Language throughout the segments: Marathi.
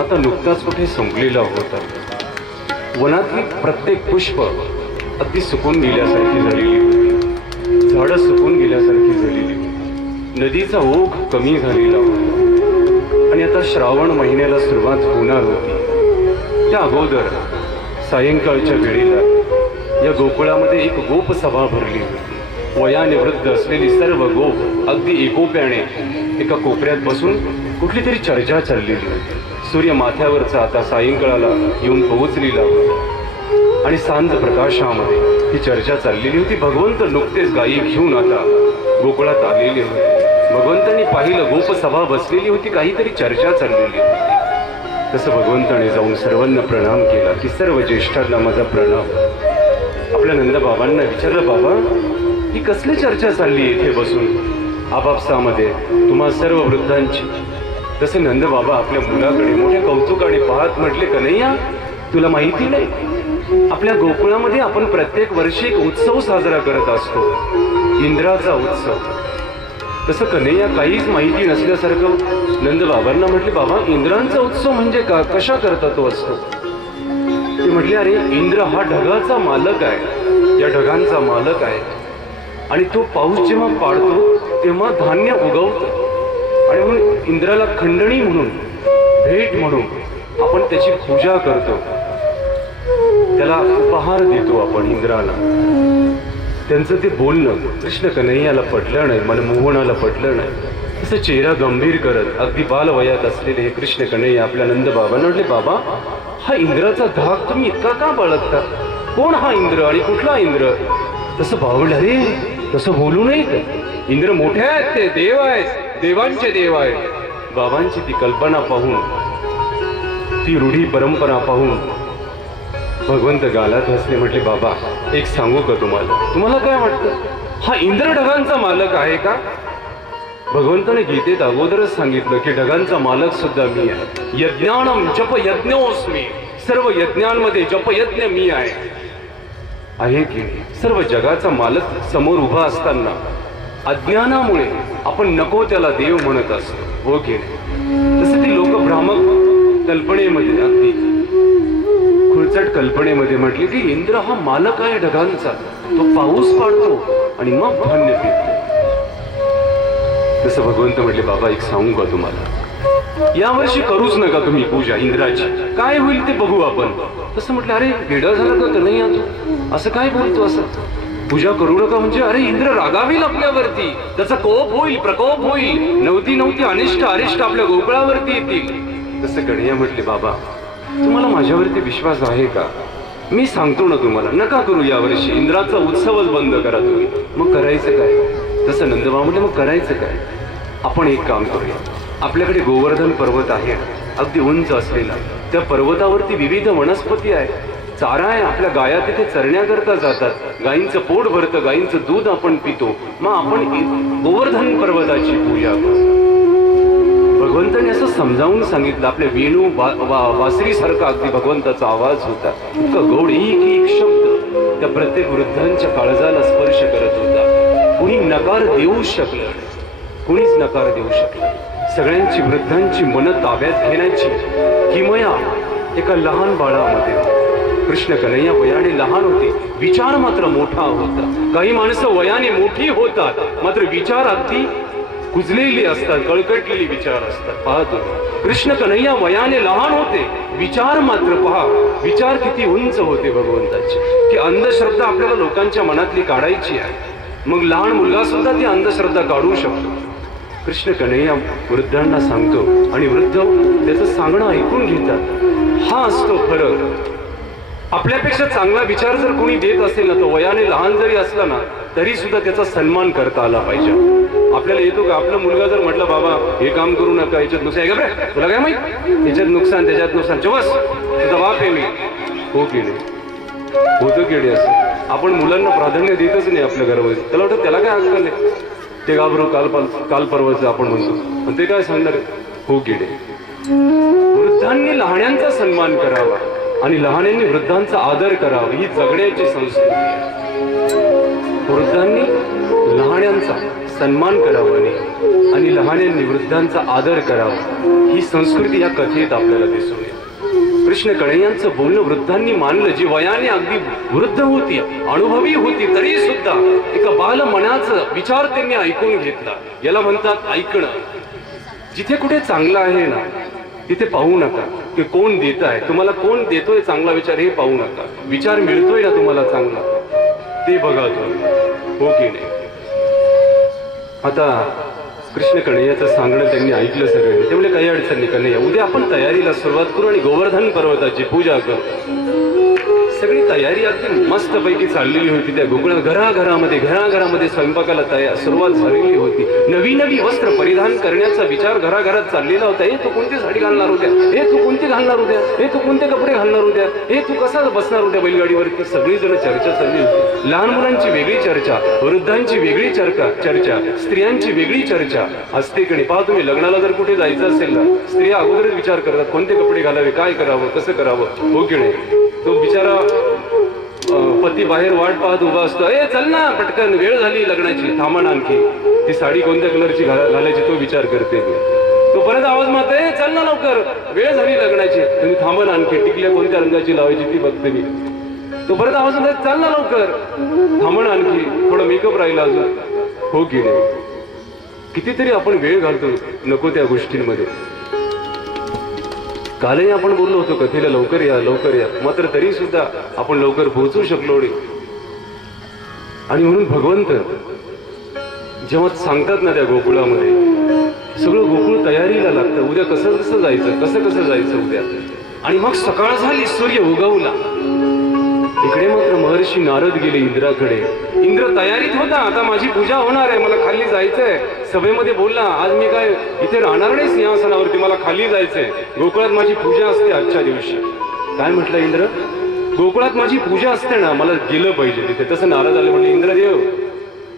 आता नुकताच कुठे संपलेला होता। वनातली प्रत्येक पुष्प अगदी सुकून गेल्यासारखी झालेली होती, झाडं सुकून गेल्यासारखी झालेली होती, नदीचा ओघ कमी झालेला होता आणि आता श्रावण महिन्याला सुरुवात होणार होती। त्या अगोदर सायंकाळच्या वेळेला या गोकुळामध्ये एक गोप सभा भरली होती। वयाने वृद्ध असलेली सर्व गोप अगदी एकोप्याने एका कोपऱ्यात बसून कुठली तरी चर्चा चाललेली होती। सूर्य माथ्यावरचा आता सायंकाळाला येऊन पोहोचलेला होता आणि सांज प्रकाशामध्ये ही चर्चा चाललेली होती। भगवंत नुकतेच गायी घेऊन आता गोकुळात आलेले होते। भगवंतांनी पाहिलं गोपसभा बसलेली होती, काहीतरी चर्चा चाललेली होती। तसं भगवंताने जाऊन सर्वांना प्रणाम केला की सर्व ज्येष्ठांना माझा प्रणाम। आपल्या नंदबाबांना विचारलं, बाबा ही कसली चर्चा चालली इथे बसून आपापसामध्ये तुम्हा सर्व वृद्धांची? तसं नंदबाबा आपल्या मुलाकडे मोठ्या कौतुकाने पाहत म्हटले, कन्हैया तुला माहिती नाही, आपल्या गोकुळामध्ये आपण प्रत्येक वर्षी एक उत्सव साजरा करत असतो, इंद्राचा उत्सव। तसं कन्हैया काहीच माहिती नसल्यासारखं नंदबाबांना म्हटले, बाबा इंद्रांचा उत्सव म्हणजे का, कशा करता तो असतो? ते म्हटले, अरे इंद्र हा ढगाचा मालक आहे, या ढगांचा मालक आहे आणि तो पाऊस जेव्हा पाडतो तेव्हा धान्य उगवतं आणि म्हणून इंद्राला खंडणी म्हणून, भेट म्हणून आपण त्याची पूजा करतो, त्याला उपहार देतो आपण इंद्राला। त्यांचं ते बोलणं कृष्ण कन्हैयाला पटलं नाही, मनमोहनाला पटलं नाही। तसं चेहरा गंभीर करत अगदी बालवयात असलेले हे कृष्ण कन्हैया आपल्या नंदबाबांना म्हटले, बाबा हा इंद्राचा धाक तुम्ही इतका का बाळगता? कोण हा इंद्र आणि कुठला इंद्र? तसं बावळले, अरे तसं बोलू नये, इंद्र मोठे आहेत, ते देव आहेत, देवांचे देव आहेत। बाबांची ती कल्पना पाहून, ती रूढी परंपरा पाहून भगवंत गालात हसले, म्हटले, बाबा एक सांगू का तुम्हाला काय वाटतं, हा इंद्र ढगांचा मालक आहे का? भगवंताने गीतेत अगोदरच सांगितलं की ढगांचा मालक सुद्धा मी आहे। यज्ञानम जप यज्ञोस्मी, सर्व यज्ञांमध्ये जपयज्ञ मी आहे की सर्व जगाचा मालक समोर उभा असताना अज्ञानामुळे आपण नको त्याला देव म्हणत असतो, हो की नाही? तसं ती लोक भ्रामक कल्पनेमध्ये, अगदी खुळचट कल्पनेमध्ये म्हटले की इंद्र हा मालक आहे ढगांचा, तो पाऊस पाडतो आणि मग धान्य पिकतो। तसं भगवंत म्हटले, बाबा एक सांगू का तुम्हाला, यावर्षी करूच नका तुम्ही पूजा इंद्राची, काय होईल ते बघू आपण। तसं म्हटलं, अरे वेडा झाला का नाही तू, असं काय बोलतो? असं पूजा करू नका म्हणजे अरे इंद्र रागावील आपल्यावरती, त्याचा कोप होईल, प्रकोप होईल, नवती अनिष्ट अरिष्ट आपल्या गोकुळावरती येतील। तसं कन्हैया म्हटले, बाबा तुम्हाला माझ्यावरती विश्वास आहे का? मी सांगतो ना तुम्हाला, नका करू यावर्षी, इंद्राचा उत्सवच बंद करा तुम्ही। मग करायचं काय? तसं नंदबाबा म्हटले, मग करायचं काय? आपण एक काम करूया, आपल्याकडे गोवर्धन पर्वत आहे अगदी उंच असलेला, त्या पर्वतावरती विविध वनस्पती आहे, चारा आहे, आपल्या गाया तिथे चरण्याकरता जातात, गायींचं पोट भरतं, गायींचं दूध आपण पितो, मग आपण गोवर्धन पर्वताची पूजा करू। भगवंताने असं समजावून सांगितलं, आपल्या वेणू वासरी सारखा अगदी भगवंताचा आवाज होता, इतका गोड, एक एक शब्द त्या प्रत्येक वृद्धांच्या काळजाला स्पर्श करत होता। कुणी नकार देऊ शकलं, कुणीच नकार देऊ शकलं। सगळ्यांची वृद्धांची मन ताब्यात घेण्याची किमया एका लहान बाळामध्ये। कृष्ण कन्हैया वयाने लहान होते, विचार मात्र मोठा होता। काही माणसं वयाने मोठी होतात मात्र विचार अगदी कुजलेली असतात, कळकटलेली विचार असतात। पाहतो कृष्ण कन्हैया वयाने लहान होते, विचार मात्र पहा, विचार किती उंच होते भगवंताचे, की अंधश्रद्धा आपल्याला लोकांच्या मनातली काढायची आहे, मग लहान मुलगा सुद्धा ती अंधश्रद्धा काढू शकतो। कृष्ण कन्हैया वृद्धांना सांगतो आणि वृद्ध त्याचं सांगणं ऐकून घेतात। हा असतो फरक। आपल्यापेक्षा चांगला विचार जर कोणी देत असेल ना, तो वयाने लहान जरी असला ना तरी सुद्धा त्याचा सन्मान करता आला पाहिजे। आपल्याला येतो का, आपला मुलगा जर म्हटलं, बाबा हे काम करू नका, याच्यात नुकसान आहे का, तुला काय माहित, याच्यात नुकसान त्याच्यात नुकसान, चवस तुझा बाप आहे मी, हो केले होतं केले। असं आपण मुलांना प्राधान्य देतच नाही आपल्या घरामध्ये, त्याला वाटतं त्याला काय अक्कल आहे, ते घाबरू काल परवाचं आपण म्हणतो, पण ते काय सांगणार, हो केले। वृद्धांनी लहान्यांचा सन्मान करावा आणि लहानांनी वृद्धांचा आदर करावा, ही जगण्याची संस्कृती आहे। वृद्धांनी लहान्यांचा सन्मान करावा आणि लहानांनी वृद्धांचा आदर करावा ही संस्कृती या कथेत आपल्याला दिसून येते. कृष्ण कन्हैयांचं बोलणं वृद्धांनी मानलं. जी वयाने अगदी वृद्ध होती, अनुभवी होती, तरी सुद्धा एका बाल मनाचं विचार त्यांनी ऐकून घेतला. याला म्हणतात ऐकणं. जिथे कुठे चांगलं आहे ना तिथे पाहू नका की कोण देत आहे, तुम्हाला कोण देतोय चांगला विचार हे पाहू नका. विचार मिळतोय ना तुम्हाला चांगला ते बघा तुम्ही, हो की नाही. आता कृष्ण कन्हैयाचं सांगणं त्यांनी ऐकलं सगळ्यांनी. ते म्हणजे काही अडचण नाही कन्हैया, उद्या आपण तयारीला सुरुवात करू आणि गोवर्धन पर्वताची पूजा करू. सगळी तयारी अगदी मस्तपैकी चाललेली होती. त्या घराघरामध्ये स्वयंपाकाला सुरुवात झालेली होती. नवी वस्त्र परिधान करण्याचा विचार घराघरात चाललेला होता. हे तू कोणती साडी घालणार उद्या, हे तू कोणती घालणार उद्या, हे तू कोणते कपडे घालणार उद्या, हे तू कसा बसणार उद्या बैलगाडीवरती. सगळीजण चर्चा चालली होती. लहान मुलांची वेगळी चर्चा, वृद्धांची वेगळी चर्चा, स्त्रियांची वेगळी चर्चा असते. कडे पहा तुम्ही, लग्नाला जर कुठे जायचं असेल ना, स्त्रिया अगोदरच विचार करतात कोणते कपडे घालावे, काय करावं, कसं करावं, हो की नाही. तो बिचारा पती बाहेर वाट पाहत उभा असतो. ए चल ना पटकन, वेळ झाली लग्नाची, थांबा ना आणखी. ती साडी कोणत्या कलरची घालायची तो विचार करते. तो परत आवाज मारते, चल ना लवकर, वेळ झाली लग्नाची, तुम्ही थांबा ना आणखी. टिकल्या कोणत्या रंगाची लावायची ती बघते मी. तो परत आवाज मारते, चल ना लवकर, थांबा ना आणखी, थोडं मेकअप राहिला अजून, हो की नाही. कितीतरी आपण वेळ घालतो नको त्या गोष्टींमध्ये. कालही आपण बोललो होतो कथेला लवकर या लवकर या, मात्र तरी सुद्धा आपण लवकर पोहोचू शकलो नाही. आणि म्हणून भगवंत जेव्हा सांगतात ना त्या गोकुळामध्ये, सगळं गोकुळ तयारीला लागतं. उद्या कसं कसं जायचं उद्या. आणि मग सकाळ झाली, सूर्य उगवला. इकडे मात्र महर्षी नारद गेले इंद्राकडे. इंद्र तयारीत होता, आता माझी पूजा होणार आहे, मला खाली जायचंय. सभेमध्ये बोलला, आज मी काय इथे राहणार नाही सिंहासनावरती, मला खाली जायचंय, गोकुळात माझी पूजा असते आजच्या दिवशी. काय म्हटलं इंद्र, गोकुळात माझी पूजा असते ना, मला गेलं पाहिजे तिथे. तसं नारद आले, म्हणले इंद्रदेव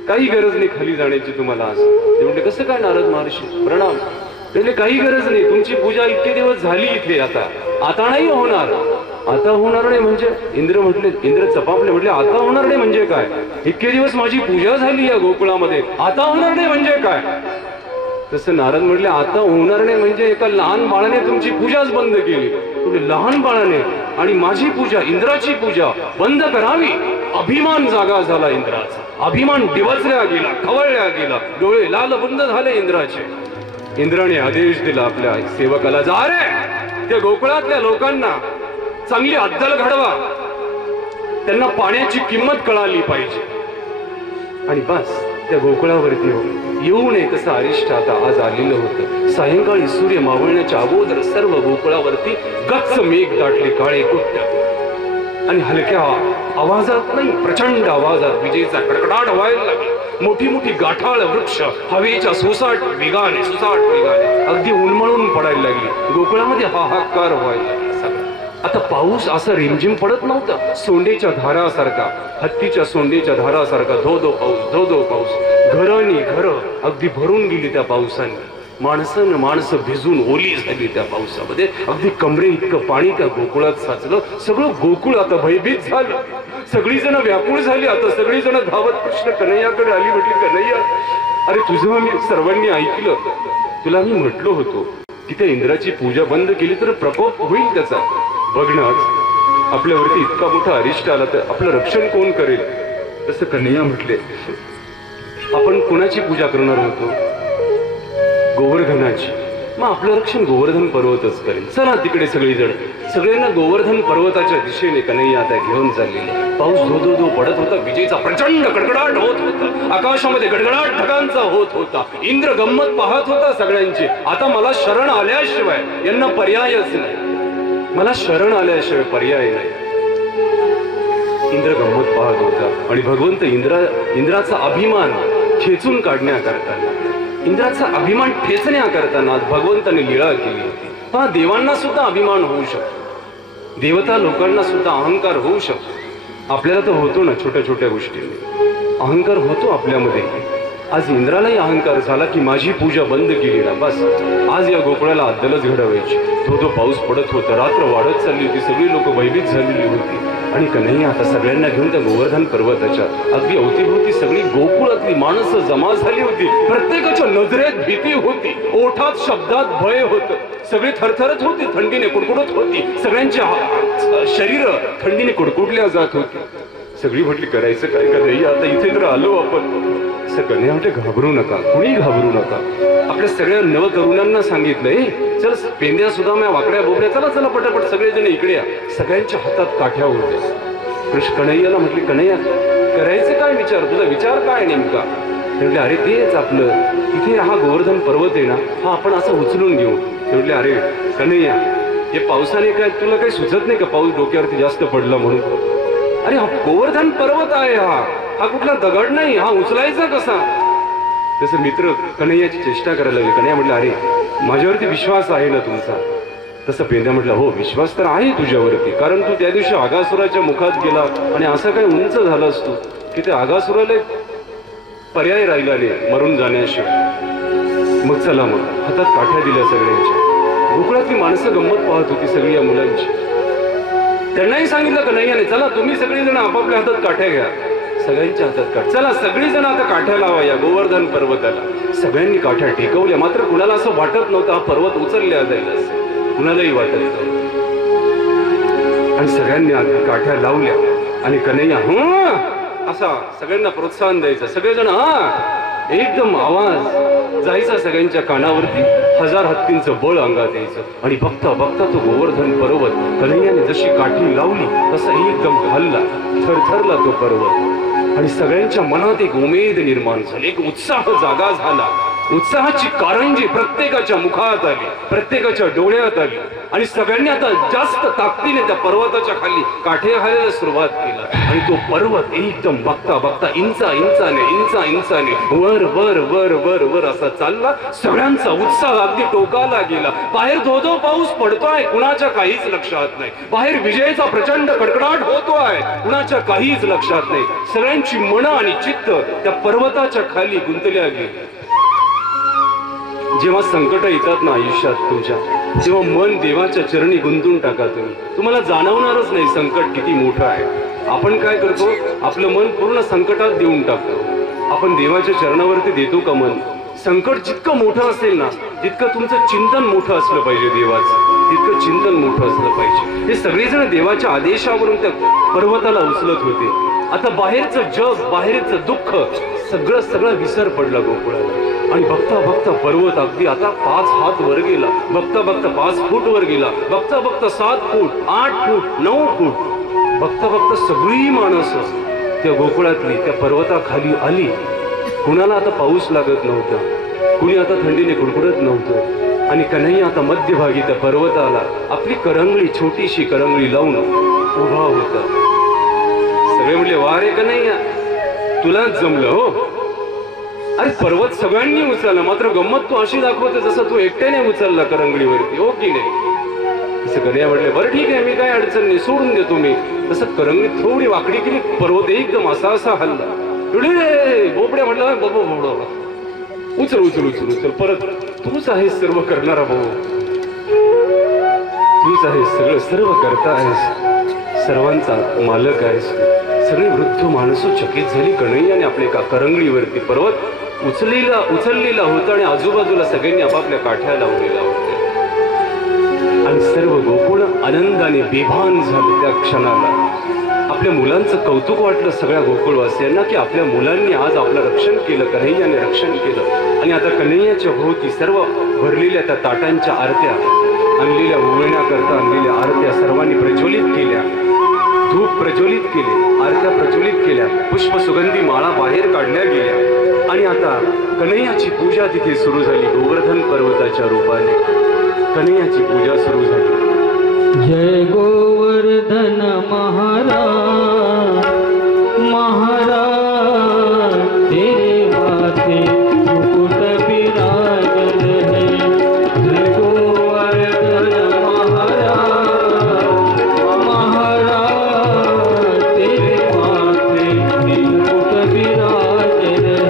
काही गरज नाही खाली जाण्याची तुम्हाला आज. ते म्हणले कसं काय नारद महर्षी, प्रणाम. म्हणजे काही गरज नाही, तुमची पूजा इतके दिवस झाली इथे, आता नाही होणार. आता होणार नाही म्हणजे, इंद्र चपापले, म्हटले आता होणार नाही म्हणजे काय, इतके दिवस माझी पूजा झाली या गोकुळामध्ये, आता होणार नाही म्हणजे काय. तसं नारद म्हटले, आता होणार नाही म्हणजे एका लहान बाळाने तुमची पूजाच बंद केली. तुम्ही लहान बाळाने आणि माझी पूजा, इंद्राची पूजा बंद करावी. अभिमान जागा झाला इंद्राचा, अभिमान डिवचल्या गेला, खवळल्या गेला, डोळे लाल बंद झाले इंद्राचे. इंद्राने आदेश दिला आपल्या सेवकाला, जा रे त्या गोकुळातल्या लोकांना चांगली अद्दल घडवा, त्यांना पाण्याची किंमत कळाली पाहिजे. आणि बस त्या गोकुळावरती येऊ नये तसं अरिष्ट आता आज आलेलं होतं. सायंकाळी सूर्य मावळण्याच्या अगोदर सर्व गोकुळावरती गच्च मेघ दाटले, काळे कुट्ट. आणि हलक्या आवाजात नाही, प्रचंड आवाजात विजेचा कडकडाट व्हायला लागला. मोठी मोठी गाठाळ वृक्ष हवेच्या सुसाट वेगाने अगदी उन्मळून पडायला लागली. गोकुळामध्ये हाहाकार व्हायला लागला. आता पाऊस असा रिमझिम पडत नव्हता, सोंडेच्या धारासारखा, हत्तीच्या सोंडेच्या धारासारखा धो धो पाऊस. घरं अगदी भरून गेली त्या पावसाने. माणसं भिजून ओली झाली त्या पावसामध्ये. अगदी कमरे इतकं पाणी त्या गोकुळात साचलं. सगळं गोकुळ आता भयभीत झालं, सगळीजण व्याकुळ झाली. आता सगळीजण धावत कृष्ण कन्हैयाकडे आली. म्हटली, कन्हैया अरे तुझं मी सर्वांनी ऐकलं, तुला मी म्हटलो होतो की त्या इंद्राची पूजा बंद केली तर प्रकोप होईल त्याचा. बघ ना आपल्यावरती इतका मोठा अरिष्ट आला तर आपलं रक्षण कोण करेल. तसं कन्हैया म्हटले, आपण कोणाची पूजा करणार होतो, गोवर्धनाची. मग आपलं रक्षण गोवर्धन पर्वतच करेल. चला तिकडे सगळ्यांना गोवर्धन पर्वताच्या दिशेने कन्हैया आता घेऊन चाललेले. पाऊस धो धो पडत होता, विजेचा प्रचंड कडकडाट होत होता, आकाशामध्ये गडगडाट ढगांचा होत होता. इंद्र गंमत पाहत होता सगळ्यांची. आता मला शरण आल्याशिवाय यांना पर्यायच नाही, मला शरण आल्याशिवाय पर्याय नाही. इंद्र गंमत पाहत होता आणि भगवंत इंद्राचा अभिमान खेचून काढण्याकरता, इंद्राचा अभिमान ठेचण्याकरताना भगवंताने लीळा केली होती. पहा, देवांना सुद्धा अभिमान होऊ शकतो, देवता लोकांना सुद्धा अहंकार होऊ शकतो. आपल्याला तर होतो ना, छोट्या छोट्या गोष्टींनी अहंकार होतो आपल्यामध्ये. आज इंद्रालाही अहंकार झाला की माझी पूजा बंद केली ना, बस आज या गोकुळाला अद्दलच घडवायची. तो पाऊस पडत होता, रात्र वाढत चालली होती, सगळी लोक भयभीत झालेली होती. आणि कन्हैया आता सगळ्यांना घेऊन त्या गोवर्धन पर्वताच्या अगदी अवतीभोवती सगळी गोकुळातली माणसं जमा झाली होती. प्रत्येकाच्या नजरेत भीती होती, ओठात शब्दात भय होतं. सगळी थरथरत होती, थंडीने कुडकुडत होती, सगळ्यांच्या शरीर थंडीने कुडकुडल्या जात होती. सगळी म्हटली करायचं काय कन्हैया, आता इथे तर आलो आपण. कन्हैया म्हटले घाबरू नका, कुणी घाबरू नका. आपल्या सगळ्या नव तरुणांना सांगितलंय, चल पेंद्या सुद्धा म्या वाकड्या बोबड्या, चला चला पटापट सगळेजण इकडे या. सगळ्यांच्या हातात काठ्या होत्या. कन्हैयाला म्हटले कन्हैया करायचं काय, विचार तुझा विचार काय नेमका. म्हटले अरे तेच आपलं इथे हा गोवर्धन पर्वत आहे ना, हा आपण असं उचलून घेऊ. म्हटले अरे कन्हैया हे पावसाने काय तुला काही सुचत नाही का, पाऊस डोक्यावरती जास्त पडला म्हणून. अरे हा गोवर्धन पर्वत आहे, हा कुठला दगड नाही, हा उचलायचा कसा. तसं मित्र कन्हैयाची चेष्टा करायला लागले. कन्हैया म्हटलं अरे माझ्यावरती विश्वास आहे ना तुमचा. तसं पेंद्या म्हटलं हो विश्वास तर आहे तुझ्यावरती, कारण तू त्या दिवशी आगासुराच्या मुखात गेला आणि असं काही उंच झाला असतो की ते आगासुराला पर्याय राहिला नाही मरून जाण्याशिवाय. मग चला, मग हातात काठ्या दिल्या सगळ्यांच्या. गोकुळातली माणसं गंमत पाहत होती सगळी या मुलांची. त्यांनाही सांगितलं कन्हैयाने चला तुम्ही सगळेजण आपापल्या हातात काठ्या घ्या. सगळ्यांच्या हातात काठ, चला सगळीजण आता काठ्या लावा या गोवर्धन पर्वताला. सगळ्यांनी काठ्या टेकवल्या. मात्र कुणाला असं वाटत नव्हतं हा पर्वत उचलल्या जाईल असं, कुणालाही वाटत नव्हतं. आणि सगळ्यांनी काठ्या लावल्या. आणि कन्हैया असा सगळ्यांना प्रोत्साहन द्यायचं. सगळेजण एकदम आवाज जायचा सगळ्यांच्या कानावरती, 1000 हत्तींचं बळ अंगात यायचं. आणि बघता बघता तो गोवर्धन पर्वत कन्हैयाने जशी काठी लावली तसा एकदम हल्ला, थरथरला तो पर्वत. आणि सगळ्यांच्या मनात एक उमेद निर्माण झाली, एक उत्साह जागा झाला. उत्साहाची कारंजी प्रत्येकाच्या मुखात आली, प्रत्येकाच्या डोळ्यात आली. आणि सगळ्यांनी आता जास्त ताकदीने त्या पर्वताच्या खाली काठे घालायला सुरुवात केली. आणि तो पर्वत एकदम बघता बघता इंचाने वर वर वर वर वर असा चालला. सगळ्यांचा उत्साह अगदी टोकाला गेला. बाहेर धो पाऊस पडतोय, कुणाच्या काहीच लक्षात नाही. बाहेर विजयचा प्रचंड कडकडाट होतोय, कुणाच्या काहीच लक्षात नाही. सगळ्यांची मन आणि चित्त त्या पर्वताच्या खाली गुंतल्या गेली. जेव्हा संकट येतात ना आयुष्यात तुमच्या, तेव्हा मन देवाच्या चरणी गुंतून टाका तुम्ही. तुम्हाला जाणवणारच नाही संकट किती मोठं आहे. आपण काय करतो, आपलं मन पूर्ण संकटात देऊन टाकतो. आपण देवाच्या चरणावरती देतो का मन. संकट जितकं मोठं असेल ना, तितकं तुमचं चिंतन मोठं असलं पाहिजे देवाचं, तितकं चिंतन मोठं असलं पाहिजे. हे सगळेजण देवाच्या आदेशावरून त्या पर्वताला उचलत होते. आता बाहेरचं जग, बाहेरचं दुःख सगळं विसर पडला गोकुळाला. आणि बघता बघता पर्वत अगदी आता 5 हात वर गेला. बघता बघता 5 फूट वर गेला. बघता बघता 7 फूट, 8 फूट, 9 फूट. बघता बघता सगळी माणसं त्या गोकुळातली त्या पर्वताखाली आली. कुणाला आता पाऊस लागत नव्हता, कुणी आता थंडीने कुडकुडत नव्हतं. आणि कन्हैया आता मध्यभागी त्या पर्वताला आपली करंगळी, छोटीशी करंगळी लावून उभा होता. सगळे म्हणले वा रे कन्हैया, तुलाच जमलं हो. अरे पर्वत सगळ्यांनी उचलला, मात्र गंमत तू अशी दाखवते जसं तू एकट्याने उचलला करंगळीवरती, हो की नाही. तसं कन्हैया म्हटले बरं ठीक आहे, मी काय अडचण नाही, सोडून देतो मी. तसं करंगळी थोडी वाकडी केली, पर्वत एकदम असा हल्ला. बोबड्या म्हटलं बोबडा उचल उचल उचल उचल, परत तूच आहेस सर्व करणारा भाऊ, तूच आहेस सगळं सर्व करता आहेस, सर्वांचा मालक आहेस. सगळी वृद्ध माणसं चकित झाली. कन्हैयाने आपल्या करंगळीवरती पर्वत उचललेला होता आणि आजूबाजूला सगळ्यांनी आपापल्या काठ्या लावलेल्या होत्या. आणि सर्व गोकुळ आनंदाने बेभान झाले त्या क्षणाला. आपल्या मुलांचं कौतुक वाटलं सगळ्या गोकुळवासियांना की आपल्या मुलांनी आज आपलं रक्षण केलं, कन्हैयाने रक्षण केलं. आणि आता कन्हैयाच्या भोवती सर्व भरलेल्या त्या ताटांच्या आरत्या, आणलेल्या ओवळण्याकरता आणलेल्या आरत्या सर्वांनी प्रज्वलित केल्या. धूप प्रज्वलित केले, आरत्या प्रज्वलित केल्या, पुष्प सुगंधी माळा बाहेर काढल्या गेल्या. आणि आता कन्हैयाची पूजा तिथे सुरू झाली. गोवर्धन पर्वताच्या रूपाने कन्हैयाची पूजा सुरू झाली. जय गोवर्धन महाराज महाराज, तेरे माथे मुकुट विराजन है. जय गोवर्धन महाराज महाराज, तेरे माथे मुकुट विराजन है.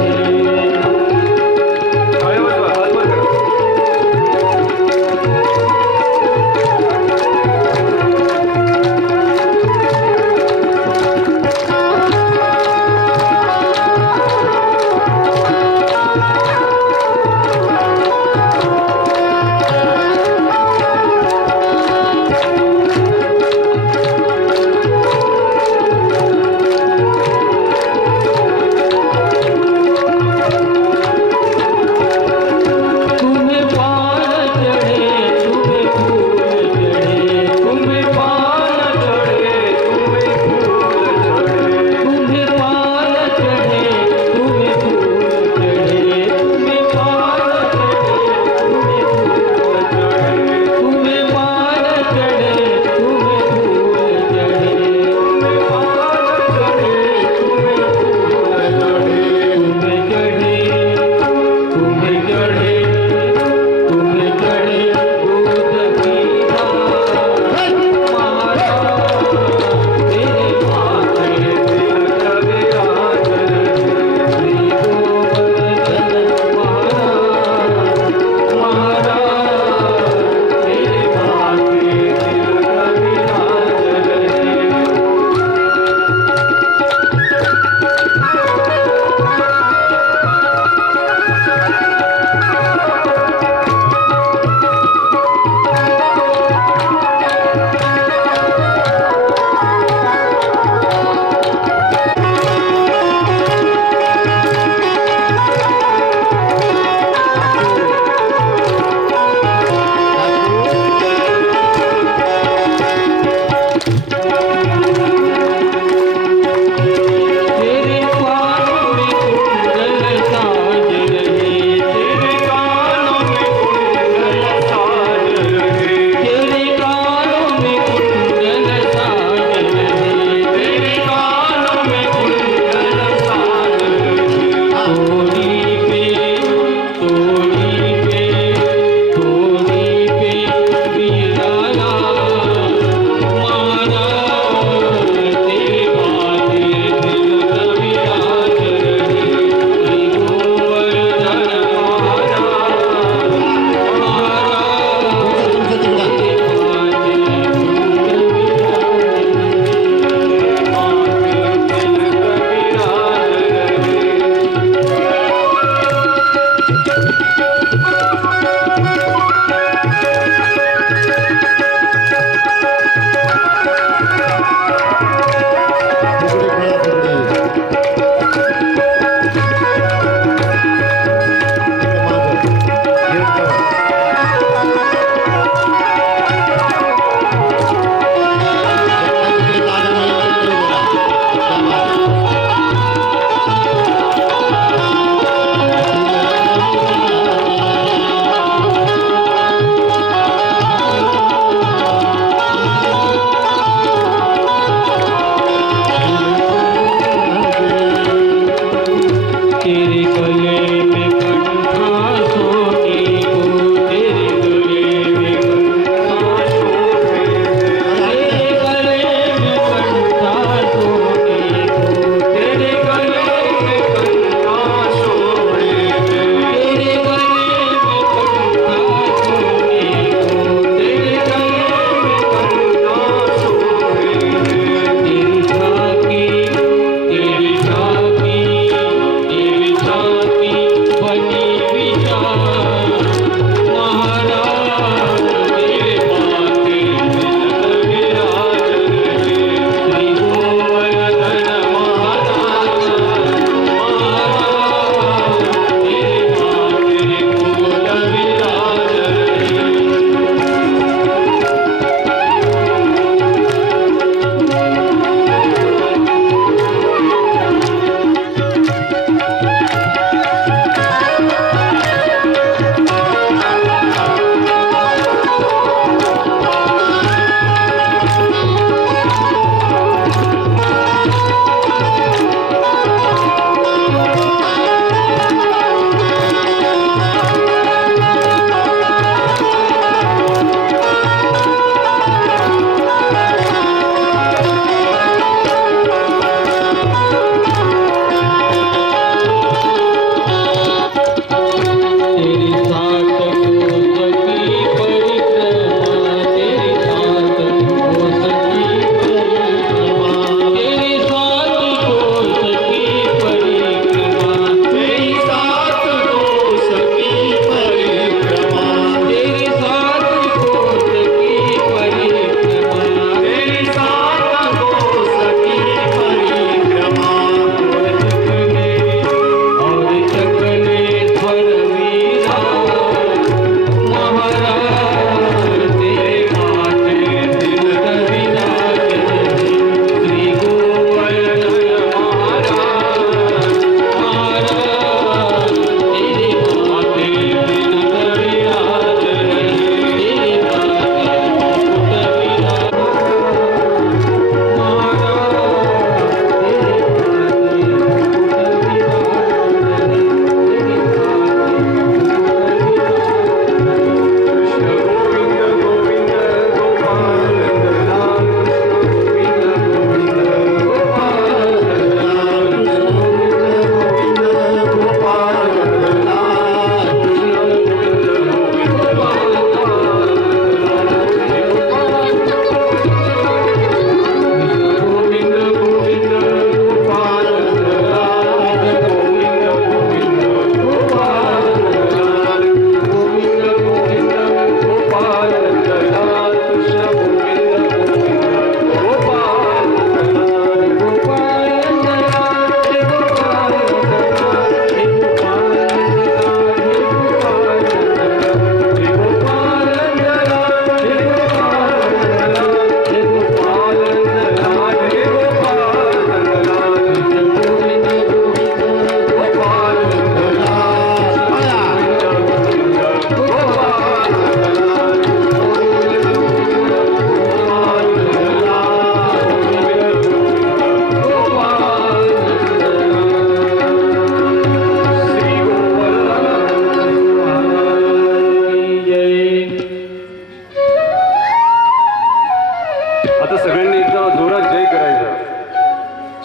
आता सगळ्यांनी एकदा जोरात जय करायचा.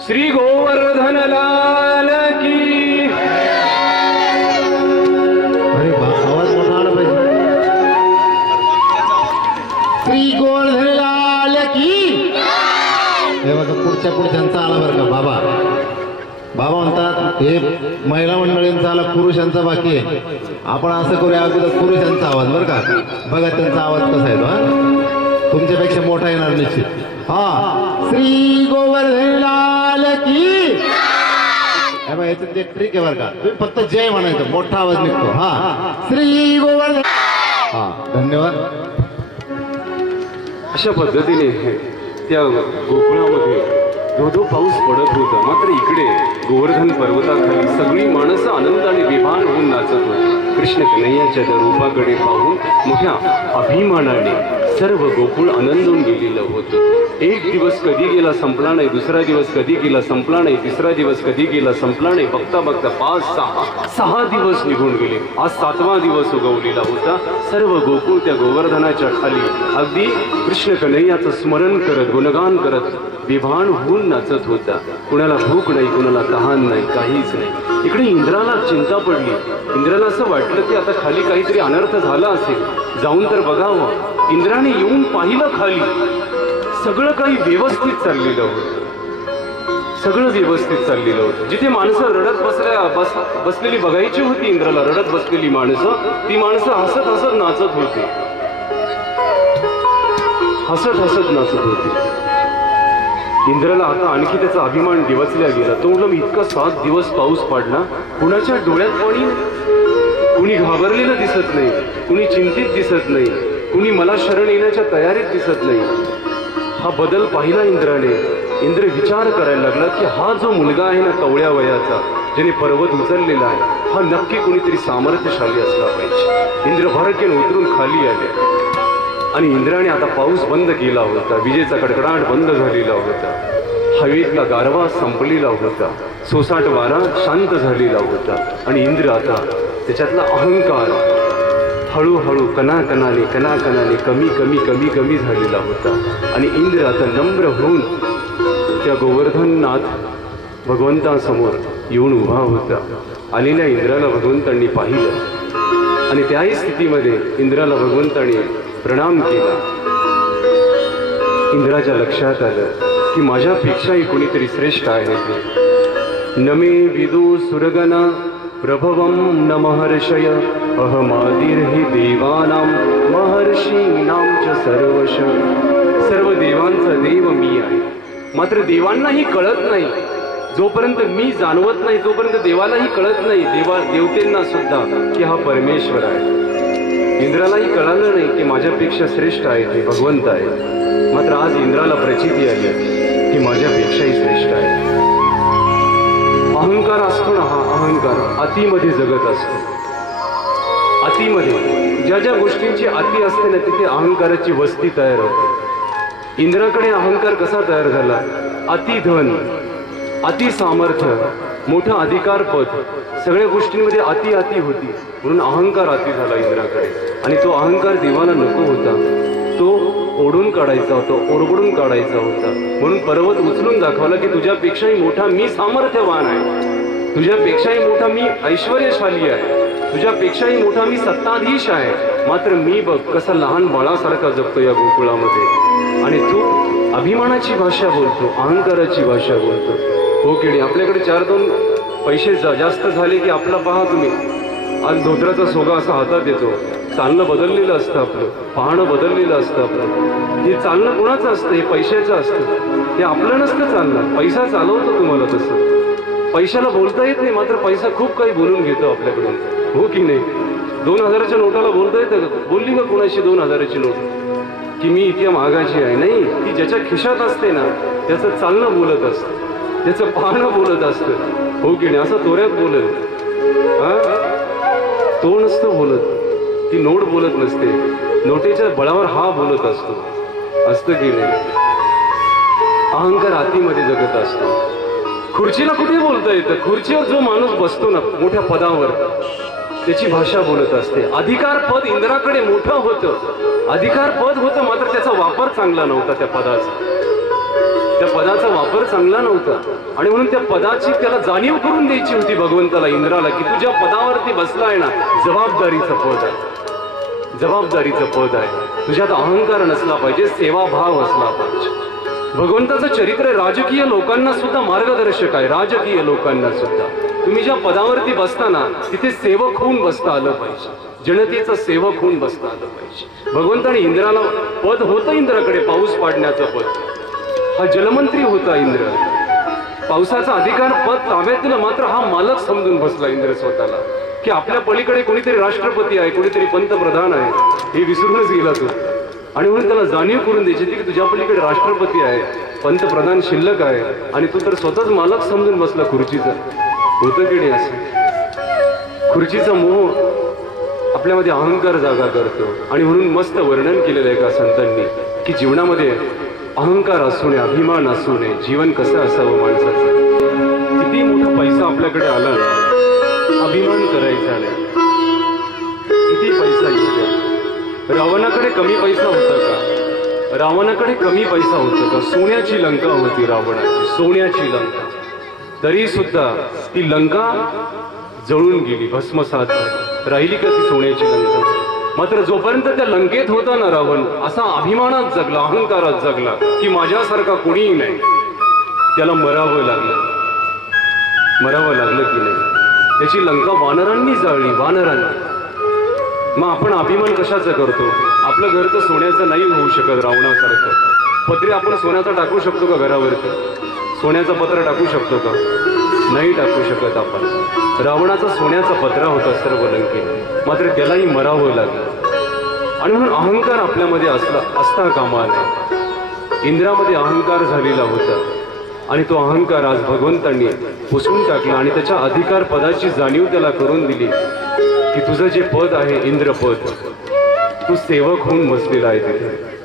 श्री गोवर्धन लाल की. अरे आवाज मोठा आला पाहिजे. श्री गोवर्धन लाल की. हे बघा पुढच्यांचा आला बरं का. बाबा म्हणतात हे महिला मंडळींचा आला, पुरुषांचा बाकी आहे. आपण असं करूया अगोदर पुरुषांचा आवाज बरं का. बघा त्यांचा आवाज कसा आहे तो. हा तुमच्यापेक्षा मोठा येणार निश्चित. हा श्री गोवर्धन लाल की. याच्यात एक ट्रिक आहे बरं का. तुम्ही फक्त जय म्हणायचं, मोठा आवाज निघतो. हा श्री गोवर्धन. हा धन्यवाद. अशा पद्धतीने त्या गोकुळामध्ये धोधो पाऊस पडत होता. मात्र इकडे गोवर्धन पर्वताखाली सगळी माणसं आनंदाने विभान होऊन नाचत होती. कृष्ण कन्हैयाच्या त्या रूपाकडे पाहून मोठ्या अभिमानाने सर्व गोकुळ आनंदून गेलेलं होतं. एक दिवस कधी गेला संपला नाही, दुसरा दिवस कधी गेला संपला नाही, तिसरा दिवस कधी गेला संपला नाही. बघता बघता 5-6 दिवस निघून गेले. आज 7वा दिवस उगवलेला होता. सर्व गोकुळ त्या गोवर्धनाच्या खाली अगदी कृष्ण कन्हैयाचं स्मरण करत, गुणगान करत विभान होऊन नाचत होता. कुणाला भूक नाही, कुणाला तहान नाही, काहीच नाही. इकडे इंद्राला चिंता पडली. इंद्राला असं वाटलं की आता खाली काहीतरी अनर्थ झाला असेल, जाऊन तर बघावं. इंद्राने येऊन पाहिलं खाली, सगळं काही व्यवस्थित चाललेलं होतं. सगळं व्यवस्थित चाललेलं होतं. जिथे माणसं रडत बसलेली बघायची होती इंद्राला, रडत बसलेली माणसं, ती माणसं हसत हसत नाचत होती. हसत हसत नाचत होती. इंद्राला आता आणखी त्याचा अभिमान दिवसल्या गेला. तो म्हणलं मी इतका 7 दिवस पाऊस पडला, कुणाच्या डोळ्यात पाणी, कुणी घाबरलेलं दिसत नाही, कुणी चिंतित दिसत नाही, कुणी मला शरण येण्याच्या तयारीत दिसत नाही. हा बदल पाहिला इंद्राने. इंद्र विचार करायला लागला की हा जो मुलगा आहे ना कवळ्या वयाचा, ज्याने पर्वत उचललेला आहे, हा नक्की कुणीतरी सामर्थ्यशाली असला पाहिजे. इंद्र भरकेन उतरून खाली आले आणि इंद्राने आता पाऊस बंद केला होता. विजेचा कडकडाट बंद झालेला होता. हवेतला गारवा संपलेला होता. सोसाट वारा शांत झालेला होता. आणि इंद्र आता त्याच्यातला अहंकार हळूहळू कणाकणाने कमी कमी कमी कमी झालेला होता. आणि इंद्र आता नम्र होऊन त्या गोवर्धननाथ भगवंतासमोर येऊन उभा होता. आलेल्या इंद्राला भगवंतांनी पाहिलं आणि त्याही स्थितीमध्ये इंद्राला भगवंतांनी प्रणाम केला. इंद्राच्या लक्षात आलं की माझ्यापेक्षाही कोणीतरी श्रेष्ठ आहे. नमे विदु सुरगना प्रभवं न महर्षय अहमादिर्हि देवानां महर्षीणां च सर्वश. सर्व देवांचा देव मी आहे. मात्र देवांनाही कळत नाही. जोपर्यंत मी जाणवत नाही तोपर्यंत देवालाही कळत नाही, देवतेंना सुद्धा, की हा परमेश्वर आहे. इंद्रालाही कळालं नाही की माझ्यापेक्षा श्रेष्ठ आहे ते भगवंत आहे. मात्र आज इंद्राला प्रचिती आली की माझ्यापेक्षाही श्रेष्ठ आहे. अहंकार असतो ना, हा अहंकार अतिमध्ये जगत असतो. अतिमध्ये ज्या ज्या गोष्टींची अति असते ना, तिथे अहंकाराची वस्ती तयार होते. इंद्राकडे अहंकार कसा तयार झाला? अति धन, अति सामर्थ्य, मोठं अधिकार पद, सगळ्या गोष्टींमध्ये अति अति होती. म्हणून अहंकार अति झाला इंद्राकडे. आणि तो अहंकार देवाला नको होता. तो ओढून काढायचा होता, ओरबडून काढायचा होता. म्हणून पर्वत उचलून दाखवला की तुझ्यापेक्षाही मोठा मी सामर्थ्यवान आहे, तुझ्यापेक्षाही मोठा मी ऐश्वर्यशाली आहे, तुझ्यापेक्षाही मोठा मी सत्ताधीश आहे. मात्र मी बघ कसा लहान बाळासारखा जगतो या गोकुळामध्ये. आणि तू अभिमानाची भाषा बोलतो, अहंकाराची भाषा बोलतो. हो की नाही? आपल्याकडे 4-2 पैसे जास्त झाले की आपला पहा तुम्ही, आज धोत्राचा सोगा असा हातात येतो. चालणं बदललेलं असतं आपलं, पाहणं बदललेलं असतं आपलं. हे चालणं कोणाचं असतं? हे पैशाचं असतं. हे आपलं नसतं चालणं. पैसा चालवतो तुम्हाला तसं. पैशाला बोलता येत नाही, मात्र पैसा खूप काही बोलून घेतो आपल्याकडून. हो की नाही? 2000च्या नोटाला बोलता येतं का? बोलली का कोणाशी 2000ची नोट की मी इतक्या महागाची आहे? नाही. ती ज्याच्या खिशात असते ना त्याचं चालणं बोलत असतं, त्याचं पाहणं बोलत असतं. हो की नाही? असं तोऱ्यात बोलत, तो नसतं बोलत, ती नोट बोलत नसते. नोटेच्या बळावर हा बोलत असतो. असतं की नाही? अहंकार आतीमध्ये जगत असतो. खुर्चीला कुठे बोलता येतं? खुर्चीवर जो माणूस बसतो ना मोठ्या पदावर, त्याची भाषा बोलत असते. अधिकार पद इंद्राकडे मोठं होतं, अधिकार पद होतं, मात्र त्याचा वापर चांगला नव्हता त्या पदाचा. त्या पदाचा वापर चांगला नव्हता आणि म्हणून त्या पदाची त्याला जाणीव करून द्यायची होती भगवंताला, इंद्राला, की तुझ्या पदावरती बसलाय ना, जबाबदारीचं पद आहे, जबाबदारीचं पद आहे, तुझ्यात अहंकार नसला पाहिजे, सेवाभाव असला पाहिजे. भगवंताचं चरित्र राजकीय लोकांना सुद्धा मार्गदर्शक आहे, राजकीय लोकांना सुद्धा. तुम्ही ज्या पदावरती बसताना तिथे सेवक होऊन बसता आलं पाहिजे, जनतेचं सेवक होऊन बसता आलं पाहिजे. भगवंताने इंद्राला पद होतं, इंद्राकडे पाऊस पाडण्याचं पद, हा जलमंत्री होता इंद्र, पावसाचा अधिकार पद ताब्यात दिलं, मात्र हा मालक समजून बसला इंद्र स्वतःला, की आपल्या पलीकडे कोणीतरी राष्ट्रपती आहे, कोणीतरी पंतप्रधान आहे, हे विसरूनच गेला तो. आणि म्हणून त्याला जाणीव करून द्यायची की तुझ्या पलीकडे राष्ट्रपती आहे, पंतप्रधान शिल्लक आहे, आणि तू तर स्वतःच मालक समजून बसला खुर्चीचा. होतं की नाही असं? खुर्चीचा मोह आपल्यामध्ये अहंकार जागा करतो. आणि म्हणून मस्त वर्णन केलेलं आहे एका संतांनी, की जीवनामध्ये अहंकार असू नये, अभिमान असू नये, जीवन कसं असावं माणसाचं. किती मोठा पैसा आपल्याकडे आला, अभिमान करायचा नाही. किती पैसा येतो, रावणाकडे कमी पैसा होता का? रावणाकडे कमी पैसा होता का? सोन्याची लंका होती रावणाची, सोन्याची लंका. तरी सुद्धा ती लंका जळून गेली, भस्मसात झाली. राहिली का ती सोन्याची लंका? मात्र जोपर्यंत त्या लंकेत होता ना रावण, असा अभिमानात जगला, अहंकारात जगला, की माझ्यासारखा कोणीही नाही. त्याला मरावं लागलं, मरावं लागलं की नाही. त्याची लंका वानरांनी जाळली, वानरांनी. मग आपण अभिमान कशाचा करतो? आपलं घर तर सोन्याचं नाही होऊ शकत रावणासारखं. पत्रे आपण सोन्याचा टाकू शकतो का घरावरती? सोन्याचा पत्र टाकू शकतो का? नाही टाकू शकत आपण. रावणाचा सोन्याचा पत्रा होता सर्व लंकेत, मात्र त्यालाही मरावं लागलं. आणि म्हणून अहंकार आपल्यामध्ये असता कामा नये. इंद्रामध्ये अहंकार झालेला होता आणि तो अहंकार आज भगवंतांनी पुसून टाकला आणि त्याच्या अधिकार पदाची जाणीव त्याला करून दिली, की तुझं जे पद आहे इंद्रपद, तू सेवक होऊन बसलेला आहे तिथे,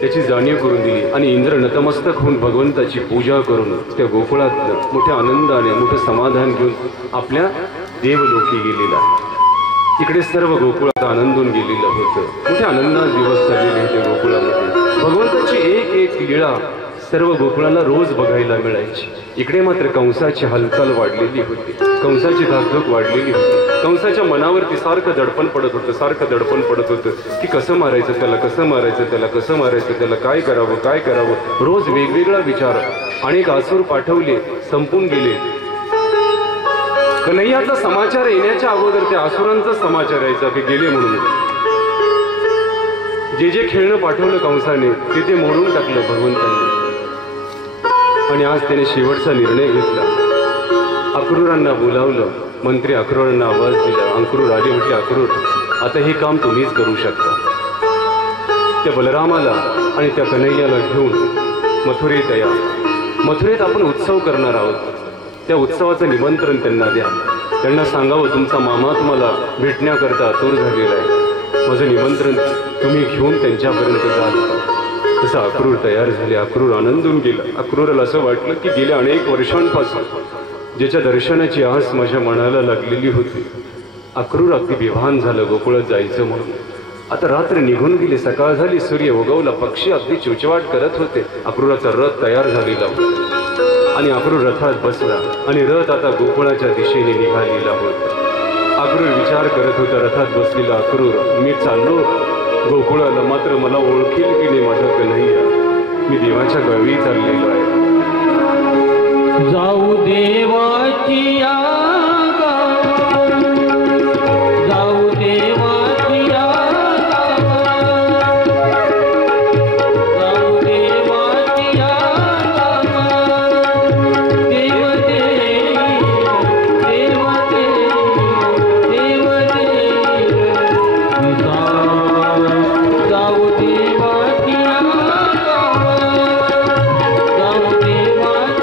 त्याची जाणीव करून दिली. आणि इंद्र नतमस्तक होऊन भगवंताची पूजा करून त्या गोकुळात मोठ्या आनंदाने, मोठं समाधान घेऊन आपल्या देवलोकी गेलेला. तिकडे सर्व गोकुळात आनंदून गेलेलं होतं. मोठ्या आनंदात दिवस चाललेले होते गोकुळामध्ये. भगवंताची एक एक लीळा सर्व गोकुळाला रोज बघायला मिळायची. इकडे मात्र कंसाची हालचाल वाढलेली होती, कंसाची धाकधूक वाढलेली होती. कंसाच्या मनावरती सारखं दडपण पडत होतं, सारखं दडपण पडत होतं, की कसं मारायचं त्याला, कसं मारायचं त्याला, कसं मारायचं त्याला, काय करावं, काय करावं. रोज वेगवेगळा विचार. अनेक आसूर पाठवले, संपून गेले. कन्हैयाचा समाचार येण्याच्या अगोदर त्या आसुरांचा समाचार यायचा की गेले म्हणून. जे जे खेळणं पाठवलं कंसाने ते मोडून टाकलं भगवंतांनी. आणि आज त्याने शेवटचा निर्णय घेतला. अक्रूरांना बोलावलं, मंत्री अक्रूरांना आवाज दिला. अक्रूर आले, म्हटले अक्रूर आता हे काम तुम्हीच करू शकता. त्या बलरामाला आणि त्या कन्हैयाला घेऊन मथुरेत या. मथुरेत आपण उत्सव करणार आहोत. त्या उत्सवाचं निमंत्रण त्यांना द्या. त्यांना सांगावं तुमचा मामा तुम्हाला भेटण्याकरता आतुर झालेला आहे, माझं निमंत्रण तुम्ही घेऊन त्यांच्यापर्यंत जाल. तसं अक्रूर तयार झाले. अक्रूर आनंदून गेला. अक्रूराला असं वाटलं की गेल्या अनेक वर्षांपासून ज्याच्या दर्शनाची आस माझ्या मनाला लागलेली होती, अक्रूर अगदी बेभान झालं गोकुळात जायचं म्हणून. आता रात्र निघून गेली, सकाळ झाली, सूर्य उगवला, पक्षी अगदी चिवचिवाट करत होते. अक्रूराचा रथ तयार झालेला होता आणि अक्रूर रथात बसला आणि रथ आता गोकुळाच्या दिशेने निघालेला होता. अक्रूर विचार करत होता, रथात बसलेला अक्रूर, मी चाललो गोकुळाला, मात्र मला ओळखील की नाही माझा कन्हैया, मी देवाच्या गावी चाललेलो आहे. जाऊ देवाची जाऊ देवाची जाऊ देवाची देव जाऊ देवाची जाऊ देवाची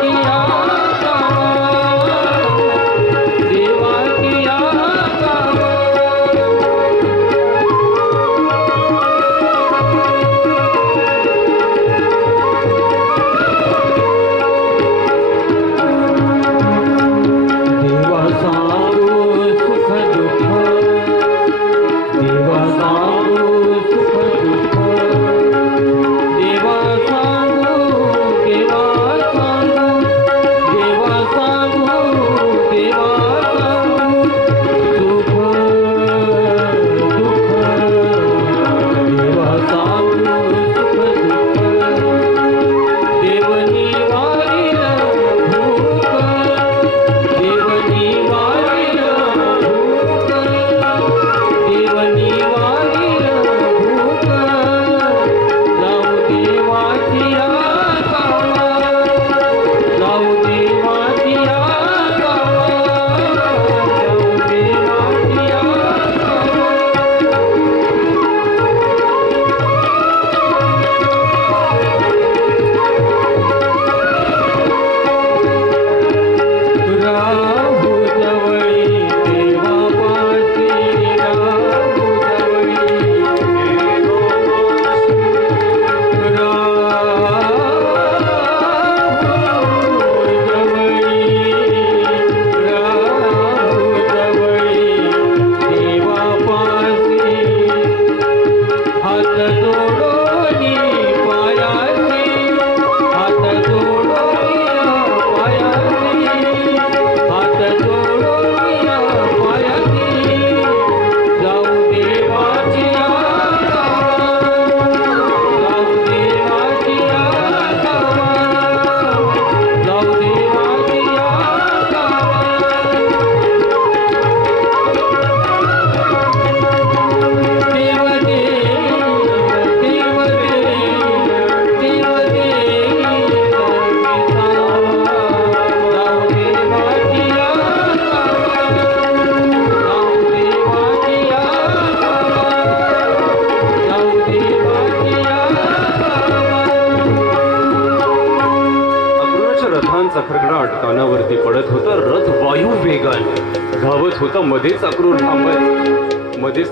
रथांचा खडखडाट कानावरती पडत होता. रथ वायू वेगाने धावत होता. मध्येच अक्रूर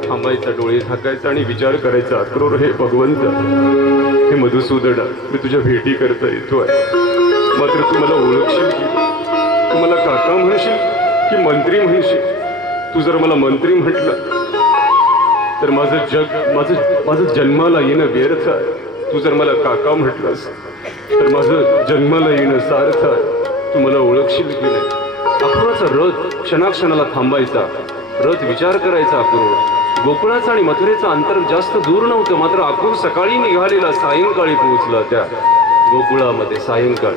थांबायचा, डोळे झाकायचा आणि विचार करायचा, अक्रूर हे भगवंत, हे मधुसूदन, मी तुझ्या भेटी करता येतोय, मात्र तू मला ओळखशील की? तू मला काका म्हणशील की मंत्री म्हणशील? तू जर मला मंत्री म्हटलं तर माझं जन्माला येणं व्यर्थ आहे. तू जर मला काका म्हटलंस तर माझं जन्माला येणं सार्थ आहे. तू मला ओळखशील की नाही? अक्रूराचा रथ क्षणाक्षणाला थांबायचा. रथ विचार करायचा. अक्रूर गोकुळाचा आणि मथुरेचं अंतर जास्त दूर नव्हतं, मात्र अक्रूर सकाळी निघालेला सायंकाळी पोहोचला त्या गोकुळामध्ये. सायंकाळ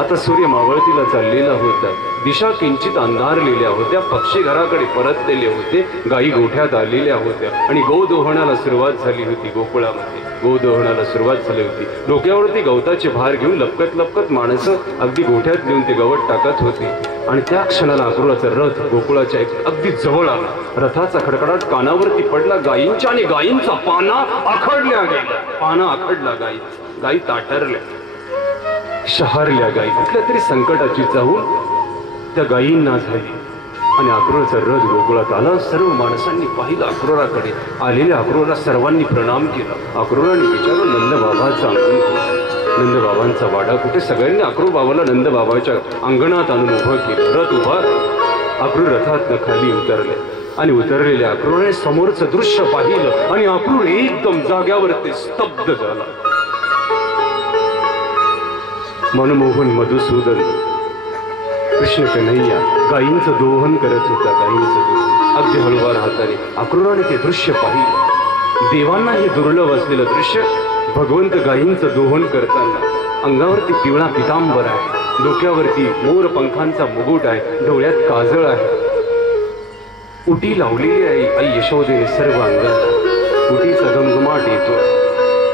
आता सूर्य मावळतीला चाललेला होता. दिशा किंचित अंधारलेल्या होत्या. पक्षी घराकडे परतलेले होते. गायी गोठ्यात आलेल्या होत्या आणि गोदोहणाला सुरुवात झाली होती. गोकुळामध्ये गोदोहणाला सुरुवात झाली होती. डोक्यावरती गवताचे भार घेऊन लपकत माणसं अगदी गोठ्यात घेऊन ते गवत टाकत होते. आणि त्या क्षणाला अक्रूराचा रथ गोकुळाच्या अगदी जवळ आला. रथाचा खडखडाट कानावरती पडला. गायींच्या आणि गायींचा पाना आखडल्या गेला. पाना आखडला गायी ताटरल्या, शहारल्या गायी. कुठल्या तरी संकटाची चाहूल त्या गायींना झाली आणि अक्रूराचा रथ गोकुळात आला. सर्व माणसांनी पाहिलं अक्रूराकडे. आलेल्या अक्रूराला सर्वांनी प्रणाम केला. अक्रूराने विचारलं, नंदबाबाचा नंदबाबांचा वाडा कुठे? सगळ्यांनी अक्रूर बाबाला नंदबाबाच्या अंगणात आणून उभं केलं. रथ उभा. अक्रूर रथातनं खाली उतरले आणि उतरलेल्या अक्रूराने समोरचं दृश्य पाहिलं आणि अक्रूर एकदम जाग्यावरती स्तब्ध झाला. मनमोहन मधुसूदन कृष्ण कन्हैया गायींचं दोहन करत होता. गायींचं दोहन अगदी हळूवार हाताने. अक्रूराने ते दृश्य पाहिलं. देवांना हे दुर्लभ असलेलं दृश्य. भगवंत गायींचं दोहन करताना अंगावरती पिवळा पितांबर आहे, डोक्यावरती मोर पंखांचा मुकुट आहे, डोळ्यात काजळ आहे, उटी लावलेली आहे आई यशोदेने सर्व अंगाला. उटीचा घमघमाट येतो.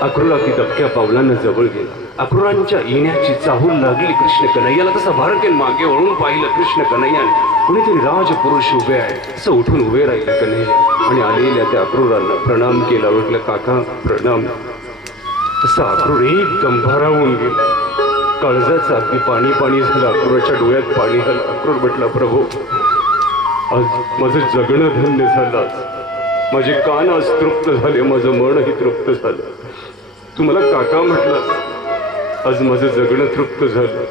अक्रूर अगदी दबक्या पावलानं जवळ गेला. अक्रूरांच्या येण्याची चाहूल लागली कृष्ण कन्हैयाला. तसा भारकेन मागे वळून पाहिलं कृष्ण कन्हैयाने. कुणीतरी राजपुरुष उभे आहे असं उठून उभे राहिले कन्हैया आणि आलेल्या त्या अक्रूरांना प्रणाम केला. म्हटलं, काका प्रणाम. तसा अक्रूर एकदम भारावून गेला. काळजाचं अगदी पाणी झालं. अक्रूराच्या डोळ्यात पाणी झालं. अक्रूर म्हटला, प्रभू आज माझं जगणं धन्य झालं. माझे कान आज तृप्त झाले, माझं मनही तृप्त झालं. तू मला काका म्हटलं, आज माझं जगणं तृप्त झालं.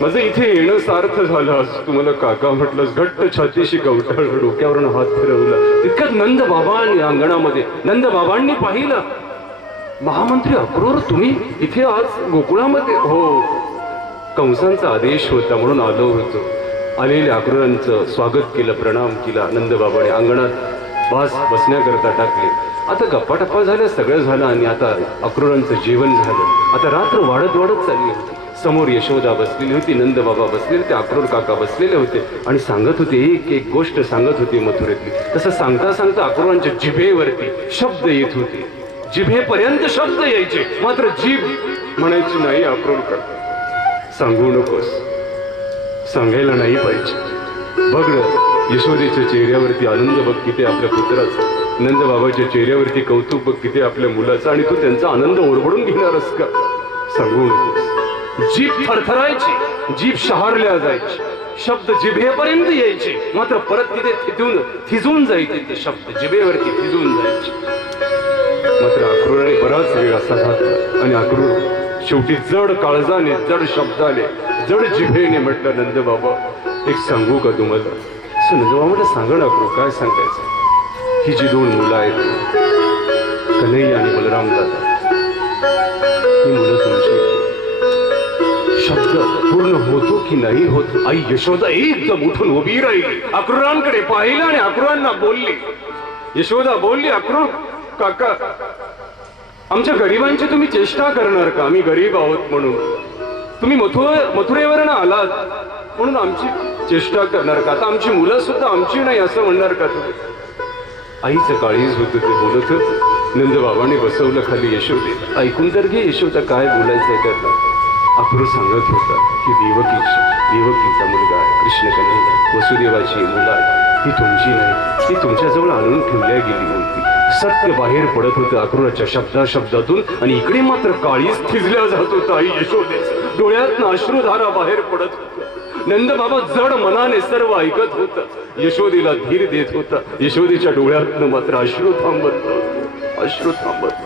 माझं इथे येणं सार्थ झालं. आज तुम्हाला काका म्हटलंस. घट्ट छातीशी कवटाळलं, डोक्यावरून हात फिरवला. इतक्यात नंद बाबांनी अंगणामध्ये नंद बाबांनी पाहिलं, महामंत्री अक्रूर तुम्ही इथे आज गोकुळामध्ये? हो, कंसांचा आदेश होता म्हणून आलो होतो. आलेल्या अक्रूरांचं स्वागत केलं, प्रणाम केला. नंद बाबाने अंगणात बसण्याकरता टाकले. आता गप्पाटप्पा झाल्या, सगळं झालं आणि आता अक्रूरांचं जेवण झालं. आता रात्र वाढत चालली होती. समोर यशोदा बसलेली होती, नंद बाबा बसलेले, ते अक्रूर काका बसलेले होते आणि सांगत होते, एक गोष्ट सांगत होती मथुरेतली. तसं सांगता अक्रूरांच्या जिभेवरती शब्द येत होते. जिभेपर्यंत शब्द यायचे, मात्र जीभ म्हणायची नाही. अक्रूरकर सांगू नकोस, सांगायला नाही पाहिजे. बघ यशोदेच्या चेहऱ्यावरती आनंद बघ किती आपल्या पुत्राचा, नंद बाबाच्या चेहऱ्यावरती कौतुक बघ किती आपल्या मुलाचा, आणि तू त्यांचा आनंद ओरबडून घेणारस का? सांगू नकोस. जीभ थरथरायची, जीभ शहारल्या जायची, शब्द जिभेपर्यंत यायचे, मात्र परत तिथे थिजून जायचे. ते शब्द जिभेवरती थिजून जायचे. मात्र अक्रूराने बराच वेळ असा घातला आणि अक्रूर शेवटी जड काळजाने, जड शब्दाने, जड जिभेने म्हटलं, नंद बाबा एक सांगू का तुम्हाला? नंद बाबा म्हटलं, सांगा ना अक्रूर, काय सांगायचं? ही जी दोन मुलं आहेत, कन्हैया आणि बलराम दादा, ही मुलं तुमची. शब्द पूर्ण होतो की नाही होत? आई यशोदा एकदम उठून उभी राहिली, अक्रूरांकडे पाहिलं आणि अक्रूरांना बोलली. यशोदा बोलली, अक्रूर काका, आमच्या गरिबांची तुम्ही चेष्टा करणार का? आम्ही गरीब आहोत म्हणून तुम्ही मथुरेवरून आलात म्हणून आमची चेष्टा करणार का? आता आमची मुलं सुद्धा आमची नाही असं म्हणणार का तुम्ही? आईचं काळीज होतं ते बोलत. नंदबाबांनी बसवलं खाली यशोदे. ऐकून तर घे यशोदा, काय बोलायचंय त्याला. अक्रूर सांगत होता की देवकीचा मुलगा आहे कृष्ण कन्हैया, वसुदेवाची मुलं आहे, ही तुमची नाही, ती तुमच्याजवळ आणून ठेवल्या गेली होती. सत्य बाहेर पडत होतं अक्रूराच्या शब्दातून आणि इकडे मात्र काळीच थिजल्या जात होतं आई यशोदेच डोळ्यातनं अश्रुधारा बाहेर पडत होत नंद बाबा जड मनाने सर्व ऐकत होत यशोदेला धीर देत होता यशोदेच्या डोळ्यातनं मात्र अश्रू थांबत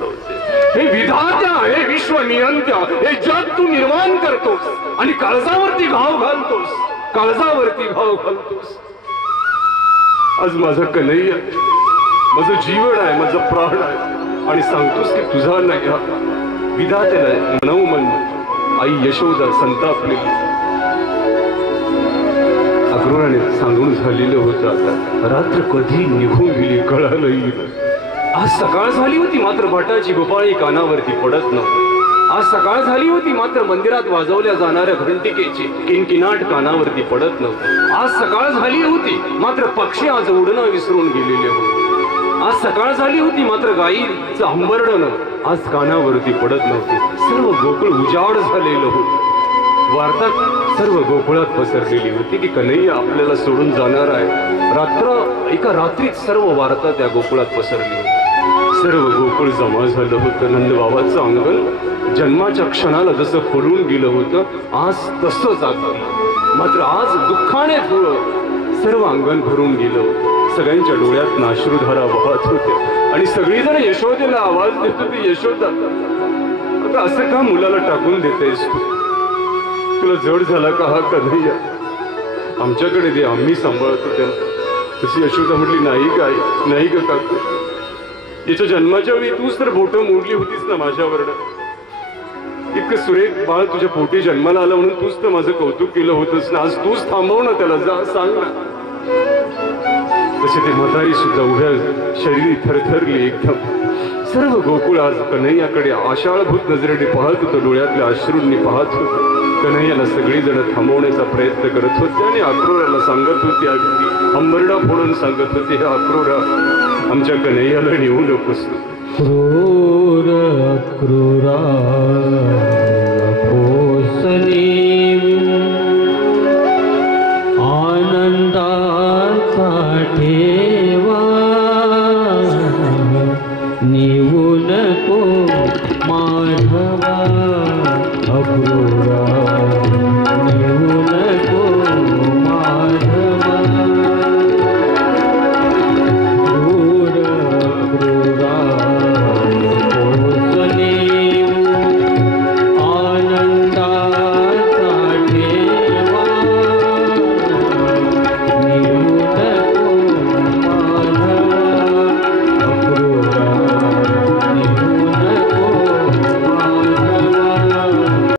नव्हते हे विधात्या हे विश्व नियंत्या हे जग तू निर्माण करतोस आणि काळजावरती घाव घालतोस आज माझा कन्हैया माझं जीवन आहे माझं प्राण आहे आणि सांगतोस की तुझा नाही हा विधात्याला मनोमन आई यशोदा संतापलेली अक्रूराने सांगून झालेलं होतं आता रात्र कधी निघून गेली कळालंही आज सकाळ झाली होती मात्र भटाची गोपाळी कानावरती पडत नव्हती आज सकाळ झाली होती मात्र मंदिरात वाजवल्या जाणाऱ्या घंटिकेची किनकिनाट कानावरती पडत नव्हती आज सकाळ झाली होती मात्र पक्षी आज उडणं विसरून गेलेले होते आज सकाळ झाली होती मात्र गाईचं हंबरडणं आज कानावरती पडत नव्हते सर्व गोकुळ उजाड झालेलं होतं वार्ता सर्व गोकुळात पसरलेली होती की कन्हैया आपल्याला सोडून जाणार आहे एका रात्रीत सर्व वार्ता त्या गोकुळात पसरली होती सर्व गोकुळ जमा झालं होतं नंदबाबाचं अंगण जन्माच्या क्षणाला जसं फुलून गेलं होतं आज तसंच अगदी मात्र आज दुःखाने सर्व अंगण भरून गेलं होतं सगळ्यांच्या डोळ्यात अश्रुधारा वाहत होते आणि सगळीजण यशोदेला आवाज देत होती यशोदा अगं असं का मुलाला टाकून देतेस तुला जड झाला का हा कन्हैया आमच्याकडे दे आम्ही सांभाळतो त्याला तशी यशोदा म्हटली नाही ग काकू याच्या जन्माच्या वेळी तूच तर बोटं मोडली होतीस ना माझ्यावरनं इतकं सुरेख बाळ तुझ्या पोटी जन्माला आलं म्हणून तूच तर माझं कौतुक केलं होतंस ना आज तूच थांबव ना त्याला जा सांग ना तसे ते म्हातारी सुद्धा उभ्या शरीरी थरथरली एकदम सर्व गोकुळ आज कन्हैयाकडे आशाळभूत नजरेने पाहत होतं डोळ्यातल्या अश्रूंनी पाहत होतं कन्हैयाला सगळी जण थांबवण्याचा प्रयत्न करत होते आणि अक्रूराला सांगत होती अगदी अंबरडा फोडून सांगत होते हे अक्रूरा आमच्या कन्हैयाला नेऊ नकोस क्रूर अक्रूरा पोसनी आनंदाचा ठेवा निवू नको माधवा अक्रूरा